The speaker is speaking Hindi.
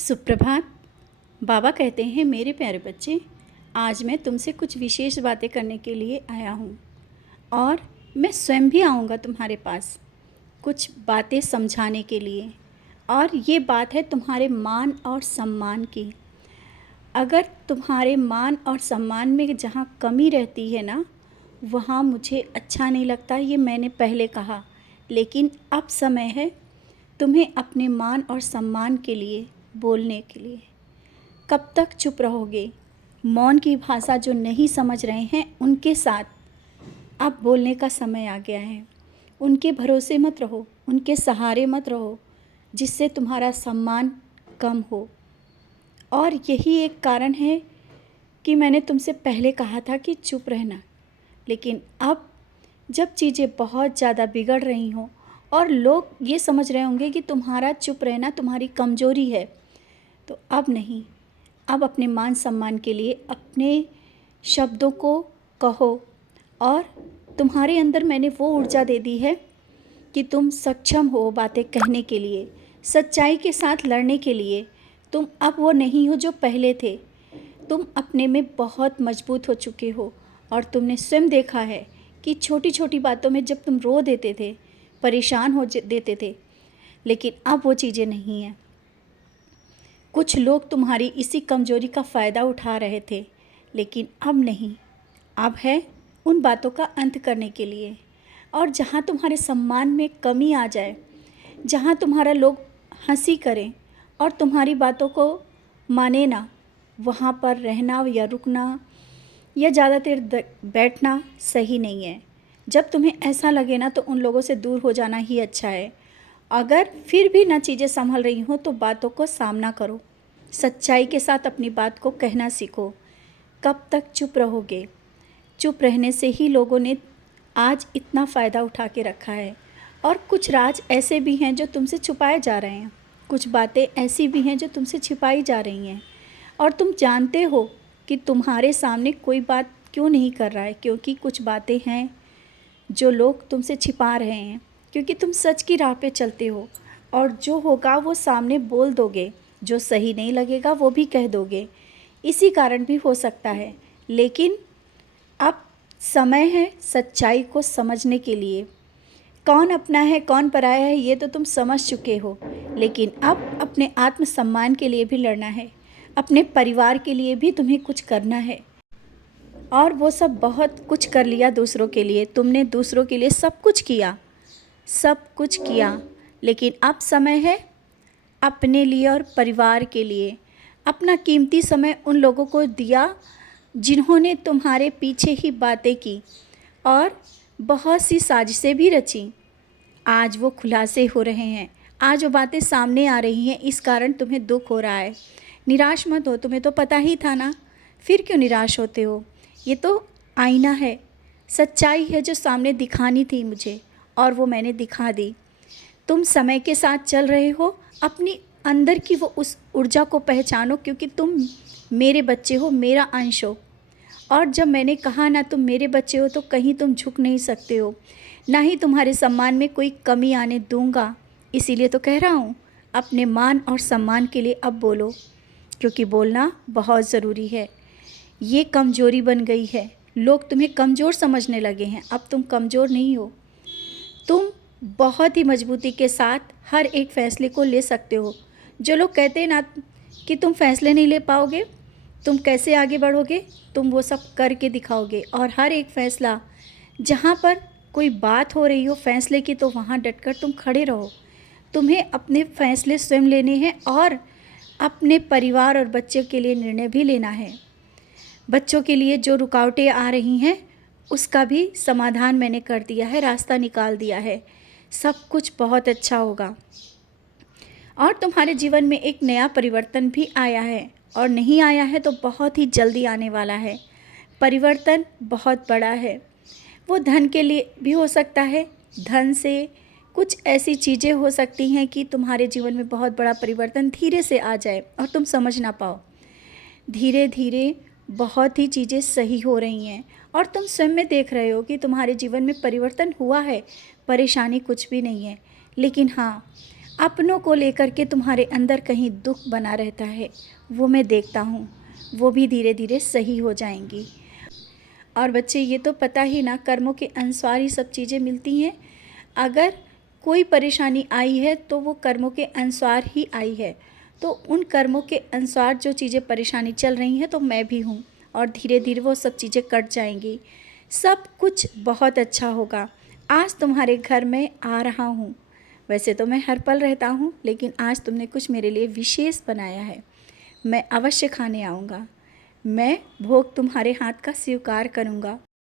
सुप्रभात। बाबा कहते हैं, मेरे प्यारे बच्चे, आज मैं तुमसे कुछ विशेष बातें करने के लिए आया हूँ और मैं स्वयं भी आऊँगा तुम्हारे पास कुछ बातें समझाने के लिए। और ये बात है तुम्हारे मान और सम्मान की। अगर तुम्हारे मान और सम्मान में जहाँ कमी रहती है ना, वहाँ मुझे अच्छा नहीं लगता। ये मैंने पहले कहा, लेकिन अब समय है तुम्हें अपने मान और सम्मान के लिए बोलने के लिए। कब तक चुप रहोगे? मौन की भाषा जो नहीं समझ रहे हैं उनके साथ अब बोलने का समय आ गया है। उनके भरोसे मत रहो, उनके सहारे मत रहो, जिससे तुम्हारा सम्मान कम हो। और यही एक कारण है कि मैंने तुमसे पहले कहा था कि चुप रहना। लेकिन अब जब चीज़ें बहुत ज़्यादा बिगड़ रही हों और लोग ये समझ रहे होंगे कि तुम्हारा चुप रहना तुम्हारी कमज़ोरी है, तो अब नहीं। अब अपने मान सम्मान के लिए अपने शब्दों को कहो। और तुम्हारे अंदर मैंने वो ऊर्जा दे दी है कि तुम सक्षम हो बातें कहने के लिए, सच्चाई के साथ लड़ने के लिए। तुम अब वो नहीं हो जो पहले थे। तुम अपने में बहुत मजबूत हो चुके हो और तुमने स्वयं देखा है कि छोटी छोटी बातों में जब तुम रो देते थे, परेशान हो देते थे, लेकिन अब वो चीज़ें नहीं हैं। कुछ लोग तुम्हारी इसी कमज़ोरी का फ़ायदा उठा रहे थे, लेकिन अब नहीं। अब है उन बातों का अंत करने के लिए। और जहाँ तुम्हारे सम्मान में कमी आ जाए, जहाँ तुम्हारा लोग हंसी करें और तुम्हारी बातों को माने ना, वहाँ पर रहना या रुकना या ज़्यादा देर बैठना सही नहीं है। जब तुम्हें ऐसा लगे ना, तो उन लोगों से दूर हो जाना ही अच्छा है। अगर फिर भी ना चीज़ें संभल रही हो तो बातों को सामना करो, सच्चाई के साथ अपनी बात को कहना सीखो। कब तक चुप रहोगे? चुप रहने से ही लोगों ने आज इतना फ़ायदा उठा के रखा है। और कुछ राज ऐसे भी हैं जो तुमसे छुपाए जा रहे हैं, कुछ बातें ऐसी भी हैं जो तुमसे छिपाई जा रही हैं। और तुम जानते हो कि तुम्हारे सामने कोई बात क्यों नहीं कर रहा है, क्योंकि कुछ बातें हैं जो लोग तुमसे छिपा रहे हैं, क्योंकि तुम सच की राह पे चलते हो और जो होगा वो सामने बोल दोगे, जो सही नहीं लगेगा वो भी कह दोगे। इसी कारण भी हो सकता है, लेकिन अब समय है सच्चाई को समझने के लिए। कौन अपना है कौन पराया है ये तो तुम समझ चुके हो, लेकिन अब अपने आत्मसम्मान के लिए भी लड़ना है, अपने परिवार के लिए भी तुम्हें कुछ करना है। और वो सब बहुत कुछ कर लिया दूसरों के लिए, तुमने दूसरों के लिए सब कुछ किया, सब कुछ किया, लेकिन अब समय है अपने लिए और परिवार के लिए। अपना कीमती समय उन लोगों को दिया जिन्होंने तुम्हारे पीछे ही बातें की और बहुत सी साजिशें भी रची। आज वो खुलासे हो रहे हैं, आज वो बातें सामने आ रही हैं, इस कारण तुम्हें दुख हो रहा है। निराश मत हो, तुम्हें तो पता ही था ना, फिर क्यों निराश होते हो? ये तो आईना है, सच्चाई है जो सामने दिखानी थी मुझे, और वो मैंने दिखा दी। तुम समय के साथ चल रहे हो, अपनी अंदर की वो उस ऊर्जा को पहचानो, क्योंकि तुम मेरे बच्चे हो, मेरा अंश हो। और जब मैंने कहा ना तुम मेरे बच्चे हो, तो कहीं तुम झुक नहीं सकते हो, ना ही तुम्हारे सम्मान में कोई कमी आने दूंगा। इसीलिए तो कह रहा हूँ, अपने मान और सम्मान के लिए अब बोलो, क्योंकि बोलना बहुत ज़रूरी है। ये कमज़ोरी बन गई है, लोग तुम्हें कमज़ोर समझने लगे हैं। अब तुम कमज़ोर नहीं हो, तुम बहुत ही मजबूती के साथ हर एक फ़ैसले को ले सकते हो। जो लोग कहते हैं ना कि तुम फैसले नहीं ले पाओगे, तुम कैसे आगे बढ़ोगे, तुम वो सब करके दिखाओगे। और हर एक फ़ैसला, जहाँ पर कोई बात हो रही हो फ़ैसले की, तो वहाँ डटकर तुम खड़े रहो। तुम्हें अपने फ़ैसले स्वयं लेने हैं और अपने परिवार और बच्चों के लिए निर्णय भी लेना है। बच्चों के लिए जो रुकावटें आ रही हैं उसका भी समाधान मैंने कर दिया है, रास्ता निकाल दिया है। सब कुछ बहुत अच्छा होगा और तुम्हारे जीवन में एक नया परिवर्तन भी आया है, और नहीं आया है तो बहुत ही जल्दी आने वाला है। परिवर्तन बहुत बड़ा है, वो धन के लिए भी हो सकता है, धन से कुछ ऐसी चीज़ें हो सकती हैं कि तुम्हारे जीवन में बहुत बड़ा परिवर्तन धीरे से आ जाए और तुम समझ ना पाओ। धीरे धीरे बहुत ही चीज़ें सही हो रही हैं और तुम स्वयं में देख रहे हो कि तुम्हारे जीवन में परिवर्तन हुआ है, परेशानी कुछ भी नहीं है। लेकिन हाँ, अपनों को लेकर के तुम्हारे अंदर कहीं दुख बना रहता है, वो मैं देखता हूँ, वो भी धीरे धीरे सही हो जाएंगी। और बच्चे ये तो पता ही ना, कर्मों के अनुसार ही सब चीज़ें मिलती हैं। अगर कोई परेशानी आई है तो वो कर्मों के अनुसार ही आई है। तो उन कर्मों के अनुसार जो चीज़ें परेशानी चल रही हैं तो मैं भी हूँ, और धीरे धीरे वो सब चीज़ें कट जाएंगी। सब कुछ बहुत अच्छा होगा। आज तुम्हारे घर में आ रहा हूँ। वैसे तो मैं हर पल रहता हूँ, लेकिन आज तुमने कुछ मेरे लिए विशेष बनाया है। मैं अवश्य खाने आऊँगा। मैं भोग तुम्हारे हाथ का स्वीकार करूँगा।